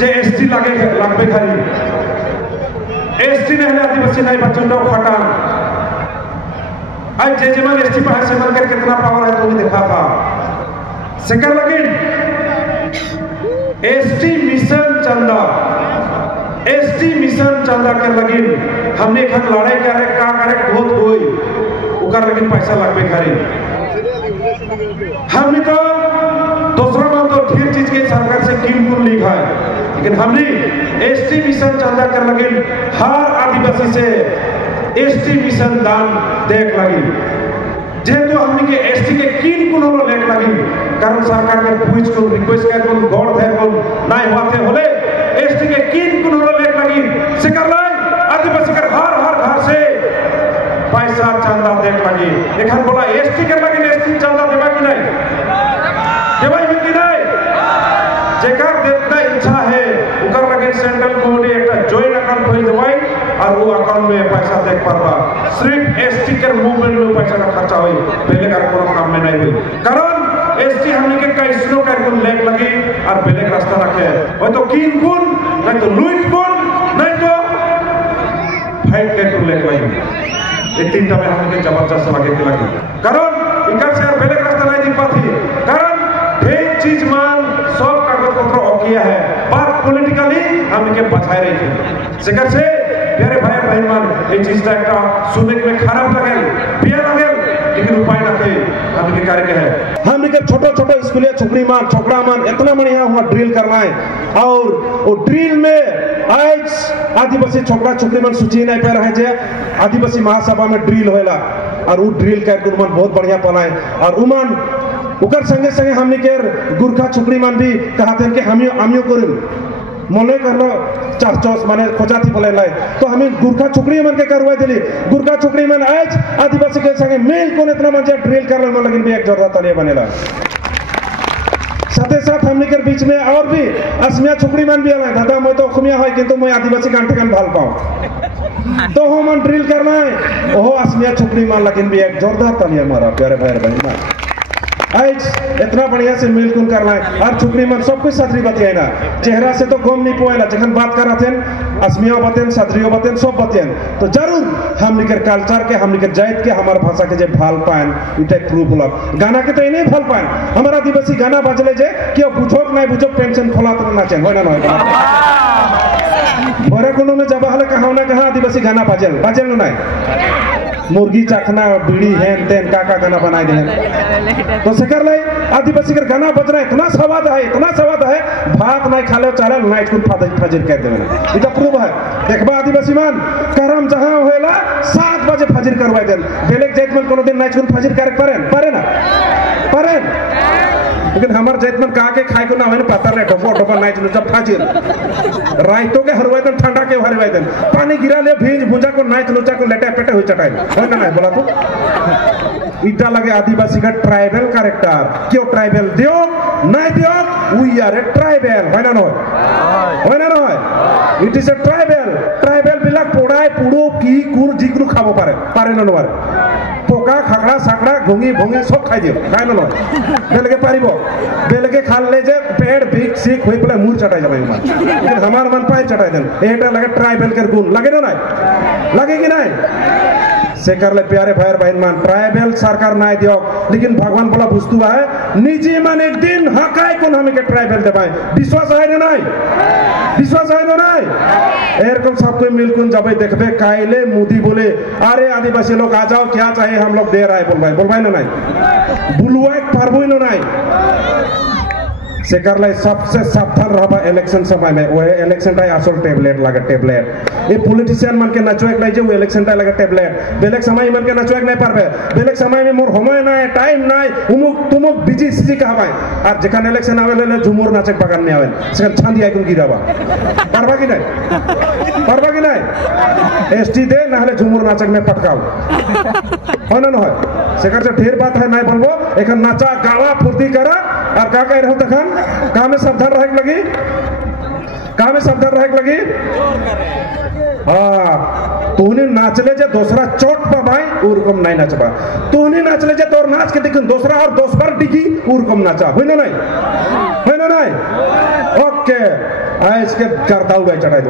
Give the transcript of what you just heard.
যে এসটি লাগবে খালি एसटी नहीं आदिवासी नहीं बच्चों को फटा आज जेमान एसटी पर से मन कर कितना पावर है तो भी दिखा था सेकर लगिन एसटी मिशन चंदा कर लगिन हमने खत लड़ाई करे का करे बहुत होई उकर लगिन पैसा लगबे खरी हमने तो दूसरा मन तो ढेर चीज के सरकार से किन लिखा है लेकिन हमने एसटी मिशन चंदा कर लगे हर आदिवासी से एसटी मिशन दान देख लगी जेहेतु हमने के एसटी के किन कुनो लेख लगी कारण सरकार के पूछ को रिक्वेस्ट कर को गौर है को नहीं होते होले एसटी के किन कुनो लेख लगी से कर लाई आदिवासी कर हर घर से पैसा चंदा देख लगी एखन बोला एसटी कर लगी एसटी चंदा देबा कि नहीं देबा कि नहीं जेकर देना इच्छा है उकर लगे सेंट्रल कमिटी एक जॉइंट अकाउंट खोल देवाई और वो अकाउंट में पैसा देख पारबा सिर्फ एसटी के मूवमेंट में पैसा का खर्चा होई पहले का कोनो काम में नहीं हुई कारण एसटी हमने के कैसनो कर को लेक लगी और पहले रास्ता रखे हो तो किन गुण नहीं तो लूट गुण नहीं तो फाइट कर को लेक लगी ये तीनटा में हमने के जबरदस्त लगे के लगी कारण इनका से पहले रास्ता नहीं दिख पाती कारण ढेर चीज मान सब कागज पत्र ओकिया है बात पॉलिटिकली हमने के बचाए रही थी सेकर से प्यारे भाई बहन मान ये चीज का एक सुनने में खराब लगे पिया लगे लेकिन उपाय ना थे हमने के कार्य है हमने के छोटा स्कूलिया छोकरा मान इतना बढ़िया हुआ ड्रिल करना है और वो ड्रिल में आज आदिवासी छोकरा छोकरी मान सूची नहीं पा रहे जे आदिवासी महासभा में ड्रिल होएला और वो ड्रिल करके उमान बहुत बढ़िया पलाए और उमान उकर संगे संगे हमने के गुरखा छुकड़ी मान भी कहते हैं कि हमियो करूँ मने करलो चारचोस माने खोजा थी बोले लाई तो हमें गुरखा छुकड़ी मन के करवाई दिली गुरखा छुकड़ी मन आज आदिवासी के संगे मेल कोन इतना मन ड्रिल करल मन लेकिन भी एक जोरदार तलिया बनेला साथ साथ हमने के बीच में और भी असमिया छुकड़ी मन भी आला दादा मैं तो खुमिया है किंतु मैं आदिवासी गांठे गान भाल पाऊं तो हम मन ड्रिल करना है ओहो असमिया छुकड़ी मन लेकिन भी एक जोरदार तलिया मारा प्यारे भाई बहन आज इतना बढ़िया से मिलकुल करना है और छुकरी मन सब कुछ सदरी बतियाए ना चेहरा से तो गम नहीं पोएला जखन बात कर रहे असमिया बतेन सदरियो बतेन सब बतेन तो जरूर हमने के कल्चर के हमने के जात के हमार भाषा के जे भाल पाएन इटे प्रूफ होला गाना के तो नहीं भाल पाएन हमारा आदिवासी गाना बजले जे कि बुझोक नहीं बुझोक पेंशन खोलात ना चाहिए होय ना होय भरे कोनो में जब हले कहां ना कहां आदिवासी गाना बजल नहीं मुर्गी चखना बीड़ी हैन तेन काका गाना बनाए दे तो सेकर लाई आदिवासी के गाना बजना इतना स्वाद है भात नहीं खाले चारल नाइट को फजर कर देवे इटा प्रूफ है देखबा आदिवासी मान करम जहां होएला 7 बजे फजर करवाई देन बेलेक जात में कोनो दिन नाइट को फजर करे पारे ना लेकिन हमार जात में का के खाए को ना है पता नहीं डबो नाइट में जब फजर राइतो के हरवाई देन ठंडा के हरवाई देन पानी गिरा ले भीज भुंजा को नाइट लोचा को लेटे पेटे हो चटाई है ना नहीं बोला तो इटा लगे आदिवासी का ट्राइबल कैरेक्टर क्यों ट्राइबल दियो नहीं दियो वी आर ए ट्राइबल है ना इट इज ए ट्राइबल बिला पोड़ाई पुड़ो की कुर जिकनु खाबो पारे ना नोवारे पोका खाकड़ा साकड़ा घोंगी भोंगी सब खाई दियो खाय ना बेलगे पारिबो बेलगे खाल ले जे पेड़ बिक सीख होई पले मुर चटाई जाबे लेकिन हमार मन पाए चटाई देन एटा लगे ट्राइबल के गुण लगे ना लगे कि नहीं से कर ले प्यारे भाई बहन मान ट्राइबल सरकार नहीं दियो लेकिन भगवान बोला बुझतु है निजी मन एक दिन हकाय कोन हमें के ट्राइबल देबाई विश्वास है ना नहीं एरकम सब कोई मिलकुन जब देखबे काइले मोदी बोले अरे आदिवासी लोग आ जाओ क्या चाहिए हम लोग दे रहा है बोलबाई ना नहीं बुलवाई पारबो ना नहीं से कर ले सबसे सावधान रहबा इलेक्शन समय में वो इलेक्शन टाइ असल टेबलेट लगे टेबलेट ये पॉलिटिशियन मन के नचोक नहीं जे वो इलेक्शन टाइ लगे टेबलेट बेलेक समय मन के नचोक नहीं पारबे बेलेक समय में मोर समय ना टाइम ना तुमुक बिजी सिजी कहबाय और जखन इलेक्शन आवे ले झुमुर नाचक बगान में आवे सेकन छांदी आइकन गिराबा पारबा कि नहीं एसटी दे ना हले झुमुर नाचक में पटकाओ हो ना है सेकर से ढेर बात है नहीं बोलबो एखन नाचा गावा फुर्ती करा और का कह रहे हो तखन का में सावधान रहे लगी हाँ तूने नाचले जे दूसरा चोट पा भाई उरकम नहीं नाचबा तूने नाचले जे तोर नाच के देखन दूसरा और 10 बार डिगी उरकम नाचा होय ना नहीं ओके आज के करता हुआ चढ़ाई दे